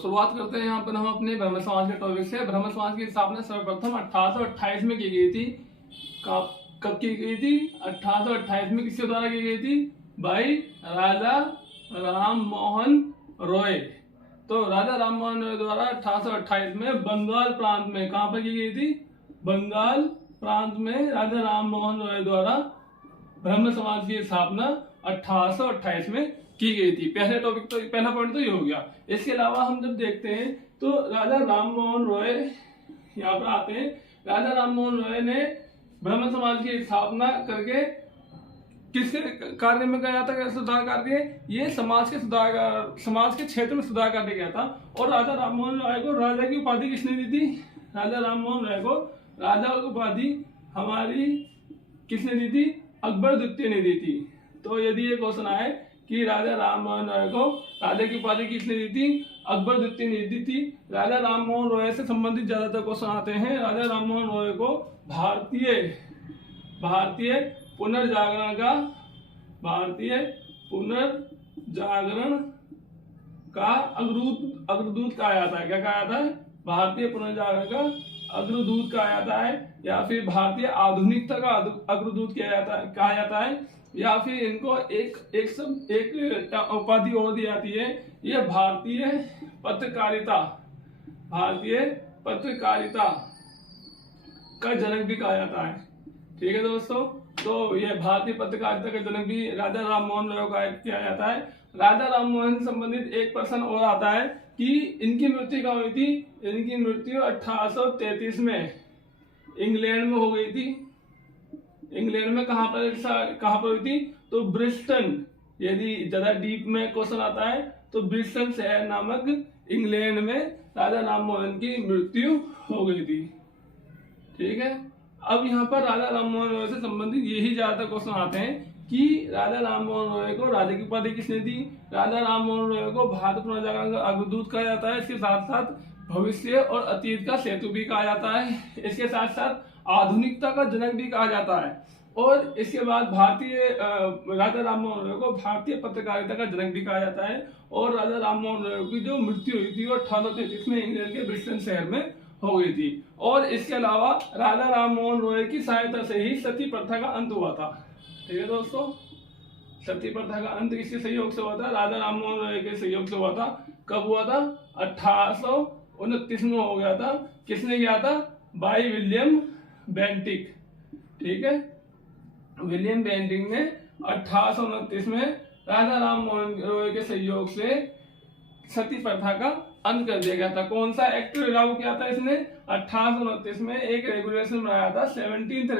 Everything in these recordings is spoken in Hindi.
शुरुआत करते हैं यहाँ पर हम अपने ब्रह्म समाज के टॉपिक से। ब्रह्म समाज की स्थापना सर्वप्रथम 1828 में की गई थी। कब की गई थी? 1828 में। किसके द्वारा की गई थी? भाई राजा राम मोहन रॉय। तो राजा राम मोहन रॉय द्वारा 1828 में बंगाल प्रांत में, कहां पर की गई थी? बंगाल प्रांत में राजा राम मोहन रॉय द्वारा ब्रह्म समाज की स्थापना 1828 में की गई थी। पहला पॉइंट तो ये हो गया। इसके अलावा हम जब देखते हैं तो राजा राम मोहन रॉय यहाँ पर आते हैं। राजा राम मोहन रॉय ने ब्रह्म समाज की स्थापना करके किसके कार्य में गया था? सुधार कार्य। ये समाज के क्षेत्र में सुधार करने गया था। और राजा राम मोहन रॉय को राजा की उपाधि किसने दी थी? राजा राम मोहन रॉय को राजा की उपाधि हमारी किसने दी थी? अकबर द्वितीय ने दी थी। तो यदि ये क्वेश्चन आए कि राजा राम मोहन रॉय को राजा की उपाधि किसने दी थी? अकबर द्वितीय ने दी थी। राजा राम मोहन रॉय से संबंधित ज्यादातर क्वेश्चन आते हैं। राजा राम मोहन रॉय को भारतीय पुनर्जागरण का अग्रदूत कहा जाता है। क्या कहा जाता है? भारतीय पुनर्जागरण का अग्रदूत कहा जाता है, या फिर भारतीय आधुनिकता का अग्रदूत कहा जाता है, या फिर इनको एक उपाधि और दी जाती है। ये भारतीय पत्रकारिता का जनक भी कहा जाता है। ठीक है दोस्तों, तो ये भारतीय पत्रकारिता का जनक भी राजा राम मोहन रॉय का किया जाता है। राजा राम मोहन से संबंधित एक प्रश्न और आता है कि इनकी मृत्यु कहाँ हुई थी? इनकी मृत्यु 1833 में इंग्लैंड में हो गई थी। इंग्लैंड में कहां पर हुई थी? तो ब्रिस्टन। यदि ज्यादा डीप में क्वेश्चन आता है तो ब्रिस्टन शहर नामक इंग्लैंड में राजा राम मोहन की मृत्यु हो गई थी। ठीक है, अब यहाँ पर राजा राम मोहन रॉय से संबंधित यही ज्यादातर क्वेश्चन आते हैं कि राजा राम मोहन रॉय को राजा की उपाधि किसने दी? राजा राम मोहन रॉय को भारत पुनर्जागरण का अग्रदूत कहा जाता है। इसके साथ साथ भविष्य और अतीत का सेतु भी कहा जाता है। इसके साथ साथ आधुनिकता का जनक भी कहा जाता है। और इसके बाद राजा राम मोहन रॉय को भारतीय पत्रकारिता का जनक भी कहा जाता है। और राजा राम मोहन रॉय की जो मृत्यु हुई थी वो 1833 में इंग्लैंड के ब्रिस्टन शहर में हो गई थी। और इसके अलावा राजा राम मोहन रॉय की सहायता से ही सती प्रथा का अंत हुआ था। ठीक है दोस्तों, सती प्रथा का अंत किसके सहयोग से हुआ था? राजा राम मोहन रॉय के सहयोग से हुआ था। कब हुआ था? 1829 में हो गया था। किसने किया था? भाई विलियम बेंटिक। ठीक है, विलियम बेंटिक ने 1829 में राजा राम मोहन रॉय के सहयोग से सती प्रथा का अंत कर दिया गया था। कौन सा एक्ट लागू किया था इसने? 1829 में एक रेगुलेशन बनाया था, 17th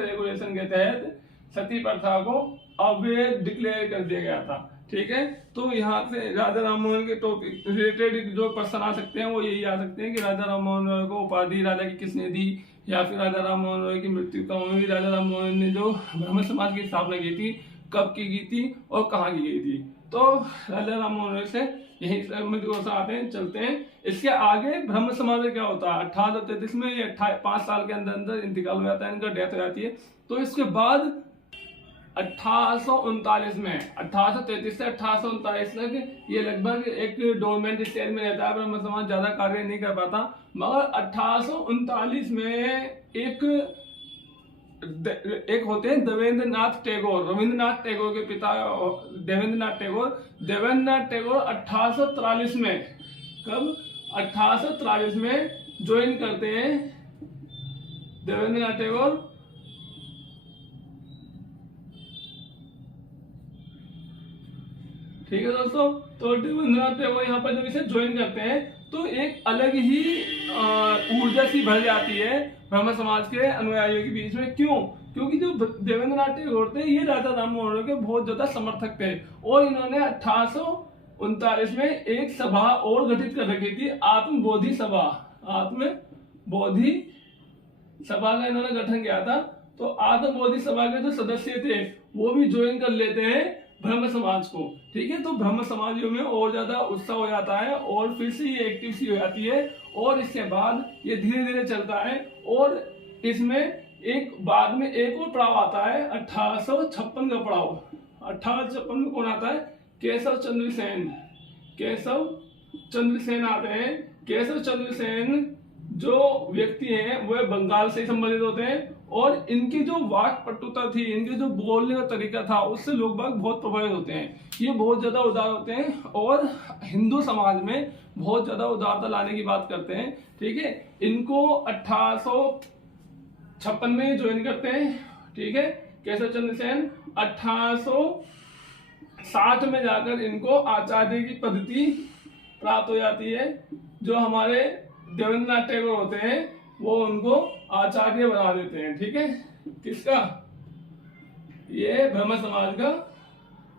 रेगुलेशन के तहत सती प्रथा को अवैध डिक्लेयर कर दिया गया था। ठीक है, तो यहाँ से राजा राम मोहन के टॉपिक रिलेटेड जो प्रश्न आ सकते हैं वो यही आ सकते हैं कि राजा राम मोहन रॉय को उपाधि राजा की किसने दी, या फिर राजा राम मोहन रॉय की मृत्यु कब हुई, राजा राम मोहन ने जो ब्रह्म समाज की स्थापना की थी कब की गई थी और कहाँ की गई थी। तो राजा राम मोहन रॉय से यही आते हैं, चलते हैं। इसके आगे ब्रह्म समाज में क्या होता है? 1833 में ये 5 साल के अंदर इंतकाल हो जाता है, इनका डेथ हो जाती है। तो इसके बाद 1839 में 1833 से 1839 तक ये लगभग एक डोरमेंट स्टेज में रहता है। ब्रह्म समाज ज्यादा कार्य नहीं कर पाता। मगर 1839 में एक होते हैं रविंद्रनाथ टैगोर के पिता देवेंद्रनाथ टैगोर 1843 में, कब? 1843 में ज्वाइन करते हैं देवेंद्रनाथ टैगोर। ठीक है दोस्तों, तो देवेंद्रनाथ टैगोर यहाँ पर जब इसे ज्वाइन करते हैं तो एक अलग ही ऊर्जा सी भर जाती है ब्रह्म समाज के अनुयायियों के बीच में। क्यों? क्योंकि जो देवेंद्रनाथ टैगोर थे ये राजा राम मोहन रॉय के बहुत ज्यादा समर्थक थे। और इन्होंने 1839 में एक सभा और गठित कर रखी थी, आत्मबोधि सभा का इन्होंने गठन किया था। तो आत्मबोधि सभा के जो सदस्य थे वो भी ज्वाइन कर लेते हैं ब्रह्म समाज को। ठीक है, तो ब्रह्म समाजियों में और ज्यादा उत्साह हो जाता है और फिर से ये एक्टिव सी हो जाती है। और इसके बाद ये धीरे धीरे चलता है। और इसमें एक बाद में एक और पड़ाव आता है 1856 का पड़ाव। 1856 में कौन आता है? केशव चंद्रसेन आते हैं। केशव चंद्र सेन जो व्यक्ति हैं वो बंगाल से संबंधित होते हैं और इनकी जो वाक पटुता थी, इनके जो बोलने का तरीका था, उससे लोग बाग बहुत प्रभावित होते हैं। ये बहुत ज्यादा उदार होते हैं और हिंदू समाज में बहुत ज्यादा उदारता लाने की बात करते हैं। ठीक है, इनको 1856 में ज्वाइन करते हैं। ठीक है, केशव चंद्र सेन 1860 में जाकर इनको आचार्य की पद्धति प्राप्त हो जाती है। जो हमारे देवेंद्रनाथ टैगोर होते हैं वो उनको आचार्य बना देते हैं। ठीक है, किसका? ये ब्रह्म समाज का।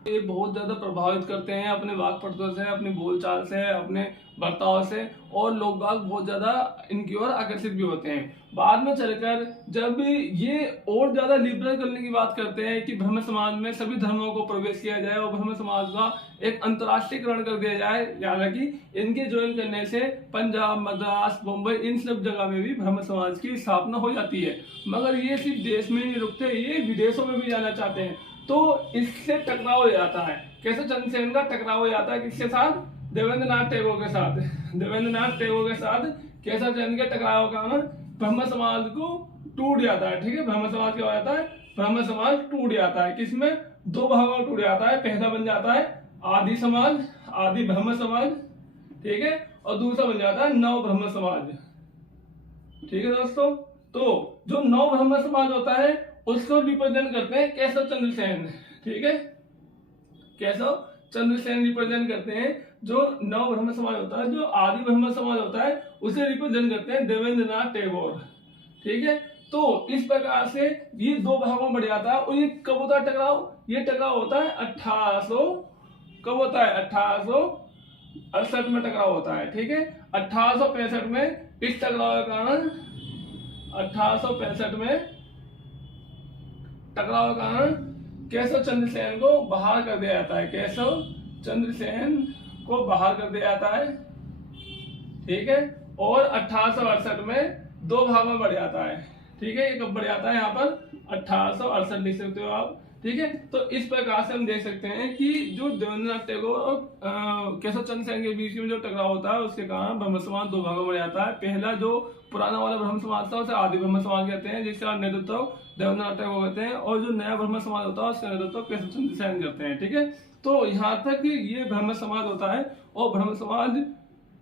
ये बहुत ज्यादा प्रभावित करते हैं अपने वाक पटुता से, अपनी बोलचाल से, अपने बर्ताव से, और लोग बाग बहुत ज्यादा इनकी ओर आकर्षित भी होते हैं। बाद में चलकर जब ये और ज्यादा लिबरल करने की बात करते हैं कि ब्रह्म समाज में सभी धर्मों को प्रवेश किया जाए और ब्रह्म समाज का एक अंतर्राष्ट्रीयकरण कर दिया जाए, हालांकि इनके ज्वाइन करने से पंजाब, मद्रास, मुंबई, इन सब जगह में भी ब्रह्म समाज की स्थापना हो जाती है। मगर ये सिर्फ देश में नहीं रुकते, ये विदेशों में भी जाना चाहते हैं। तो इससे टकराव हो जाता है। केशव चंद्र सेन का टकराव हो जाता है किसके साथ? देवेंद्रनाथ टैगोर के साथ। देवेंद्रनाथ टैगोर के साथ केशव चंद्र के टकराव का कारण ब्रह्म समाज को टूट जाता है। ठीक है, ब्रह्म समाज क्या हो जाता है? ब्रह्म समाज टूट जाता है। किसमें? दो भागों में टूट जाता है। पहला बन जाता है आदि समाज, आदि ब्रह्म समाज। ठीक है, और दूसरा बन जाता है नव ब्रह्म समाज। ठीक है दोस्तों, तो जो नव ब्रह्म समाज होता है उसको रिप्रेजेंट करते हैं केशव चंद्र सेन। ठीक है, केशव चंद्र सेन रिप्रेजेंट करते हैं जो नव ब्रह्म समाज होता है। जो आदि ब्रह्म समाज होता है उसे रिप्रेजेंट करते हैं देवेंद्रनाथ टैगोर। ठीक है, तो इस प्रकार से ये दो भागों में बढ़ जाता है। और ये कब होता है टकराव? ये टकराव होता है 1868 में टकराव होता है। ठीक है, 1865 में इस टकराव के कारण 1865 में टकराव के कारण केशव चंद्र सेन को बाहर कर दिया जाता है। केशव चंद्र सेन को बाहर कर दिया जाता है। ठीक है, और 1868 में दो भागों में बढ़ जाता है। ठीक है, ये कब बढ़ जाता है? यहाँ पर 1868 लिख सकते हो आप। ठीक है, तो इस प्रकार से हम देख सकते हैं कि जो देवेंद्रनाथ टैगोर और केशव चंद्र सेन के बीच में जो टकराव होता है उसके कारण ब्रह्म समाज दो भागों में बढ़ जाता है। पहला जो पुराना वाला ब्रह्म समाज था उसे आदि ब्रह्म समाज कहते हैं, जिसका नेतृत्व देवेंद्रनाथ टैगोर कहते हैं, और जो नया ब्रह्म समाज होता है उसका नेतृत्व केशव चंद्र सेन करते हैं। ठीक है, तो यहाँ तक ये ब्रह्म समाज होता है। और ब्रह्म समाज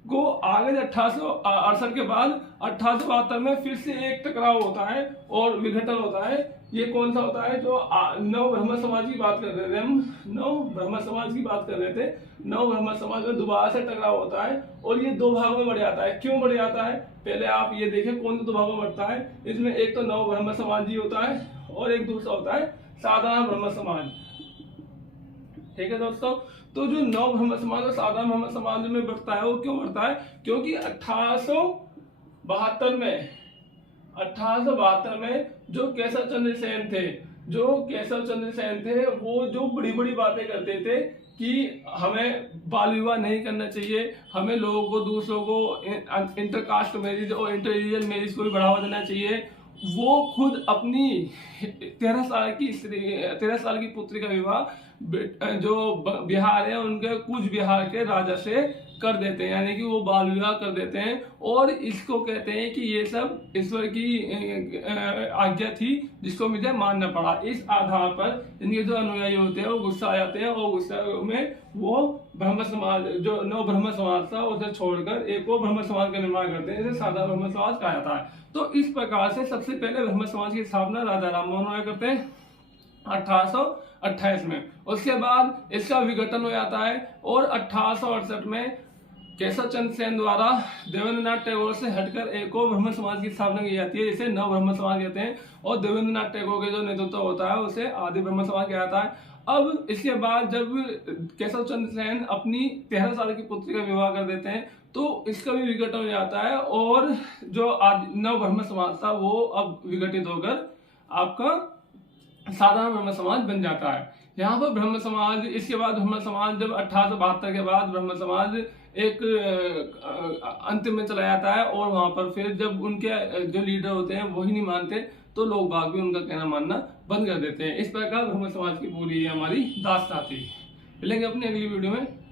को आगे 1868 के बाद 1872 में फिर से एक टकराव होता है और विघटन होता है। ये कौन सा होता है? जो नव ब्रह्म समाज की बात कर रहे थे हम, नव ब्रह्म समाज की बात कर रहे थे। नव ब्रह्म समाज में दोबारा से टकराव होता है और ये दो भागों में बढ़ जाता है। क्यों बढ़ जाता है? पहले आप ये देखें कौन सा दो भागों में बढ़ता है। इसमें एक तो नव ब्रह्म समाज ही होता है और एक दूसरा होता है साधारण ब्रह्म समाज। ठीक है दोस्तों, तो जो नव ब्रह्म समाज और साधारण ब्रह्म समाज में बढ़ता है वो क्यों बढ़ता है? क्योंकि 1872 में जो केशव चंद्र सेन थे वो जो बड़ी बड़ी बातें करते थे कि हमें बाल विवाह नहीं करना चाहिए, हमें लोगों को, दूसरों को इंटरकास्ट मैरिज और इंटर रिलीजियन मैरिज को भी बढ़ावा देना चाहिए। वो खुद अपनी 13 साल की पुत्री का विवाह जो बिहार है उनके कूच बिहार के राजा से कर देते हैं, यानी कि वो बाल विवाह कर देते हैं। और इसको कहते हैं कि ये सब ईश्वर की आज्ञा थी जिसको मुझे मानना पड़ा। इस आधार पर इनके जो अनुयायी होते हैं वो गुस्सा आ जाते हैं और गुस्सा में वो ब्रह्म समाज, जो नव ब्रह्म समाज था उसे छोड़कर एक और ब्रह्म समाज का निर्माण करते हैं, जिसे सादा ब्रह्म समाज कहा जाता है। तो इस प्रकार से सबसे पहले ब्रह्म समाज की स्थापना राजा राम मोहन राय करते हैं 1828 में। उसके बाद इसका विघटन हो जाता है और 1868 में केशव चंद्र सेन द्वारा देवेंद्रनाथ टैगोर से हटकर एक और ब्रह्म समाज की स्थापना की जाती है, जिसे नव ब्रह्म समाज कहते हैं। और देवेंद्रनाथ टैगोर के जो नेतृत्व होता है उसे आदि ब्रह्म समाज कहा जाता है। अब इसके बाद जब केशव चंद्र सेन अपनी 13 साल की पुत्री का विवाह कर देते हैं तो इसका भी विघटन हो जाता है और जो नव ब्रह्म समाज था वो अब विघटित होकर आपका साधारण ब्रह्म समाज बन जाता है। यहाँ पर ब्रह्म समाज, इसके बाद ब्रह्म समाज जब 1872 के बाद ब्रह्म समाज एक अंतिम में चला जाता है और वहां पर फिर जब उनके जो लीडर होते हैं वही नहीं मानते तो लोग बाग भी उनका कहना मानना बंद कर देते हैं। इस प्रकार ब्रह्म समाज की पूरी हमारी दास्तान थी। मिलेंगे अपनी अगली वीडियो में।